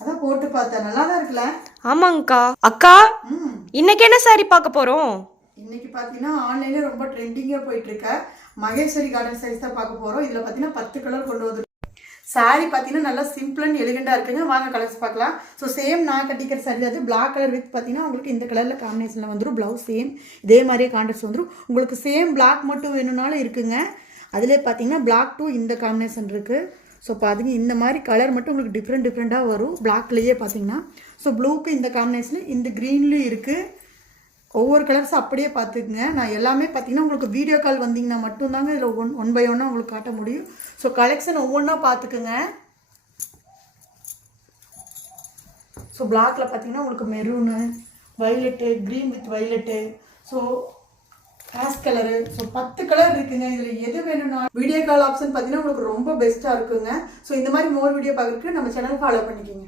அதான் போட்டு பார்த்தேன், நல்லா தான் இருக்குல்ல? ஆமாங்கக்கா. அக்கா, இன்னைக்கு என்ன சாரி பார்க்க போறோம்? இன்னைக்கு பார்த்தீங்கன்னா ஆன்லைன்ல ரொம்ப ட்ரெண்டிங்காக போயிட்டு இருக்க மகேஸ்வரி கார்டன் சைஸ் தான் பார்க்க போகிறோம். இதில் பார்த்தீங்கன்னா 10 கலர் கொண்டு வந்து சாரி பார்த்தீங்கன்னா நல்லா சிம்பிள் அண்ட் எலிகண்டாக இருக்குங்க. வாங்க கலர்ஸ் பார்க்கலாம். ஸோ சேம் நான் கட்டிக்கிற சாரி அது பிளாக் கலர் வித் பார்த்தீங்கன்னா உங்களுக்கு இந்த கலரில் காம்பினேஷனில் வந்துடும். ப்ளவுஸ் சேம் இதே மாதிரியே கான்ட்ராஸ்ட் வந்துடும். உங்களுக்கு சேம் பிளாக் மட்டும் வேணும்னாலும் இருக்குங்க. அதிலே பார்த்தீங்கன்னா பிளாக் டூ இந்த காம்பினேஷன் இருக்குது. ஸோ பார்த்தீங்க இந்த மாதிரி கலர் மட்டும் உங்களுக்கு டிஃப்ரெண்ட்டாக வரும் பிளாக்லேயே பார்த்தீங்கன்னா. ஸோ ப்ளூக்கு இந்த காம்பினேஷன் இந்த க்ரீன்லேயும் இருக்குது. ஒவ்வொரு கலர்ஸ் அப்படியே பார்த்துக்குங்க. நான் எல்லாமே பார்த்தீங்கன்னா உங்களுக்கு வீடியோ கால் வந்தீங்கன்னா மட்டும்தாங்க இதில் ஒன் பை ஒன்னாக உங்களுக்கு காட்ட முடியும். ஸோ கலெக்ஷன் ஒவ்வொன்றா பார்த்துக்குங்க. ஸோ பிளாக்ல பார்த்தீங்கன்னா உங்களுக்கு maroon, violet, green with violet, so ash colour, so 10 colour இருக்குங்க. இதில் எது வேணும்னா வீடியோ கால் ஆப்ஷன் பார்த்தீங்கன்னா உங்களுக்கு ரொம்ப பெஸ்ட்டாக இருக்குங்க. ஸோ இந்த மாதிரி மோர் வீடியோ பார்க்குறதுக்கு நம்ம சேனல் ஃபாலோ பண்ணிக்கோங்க.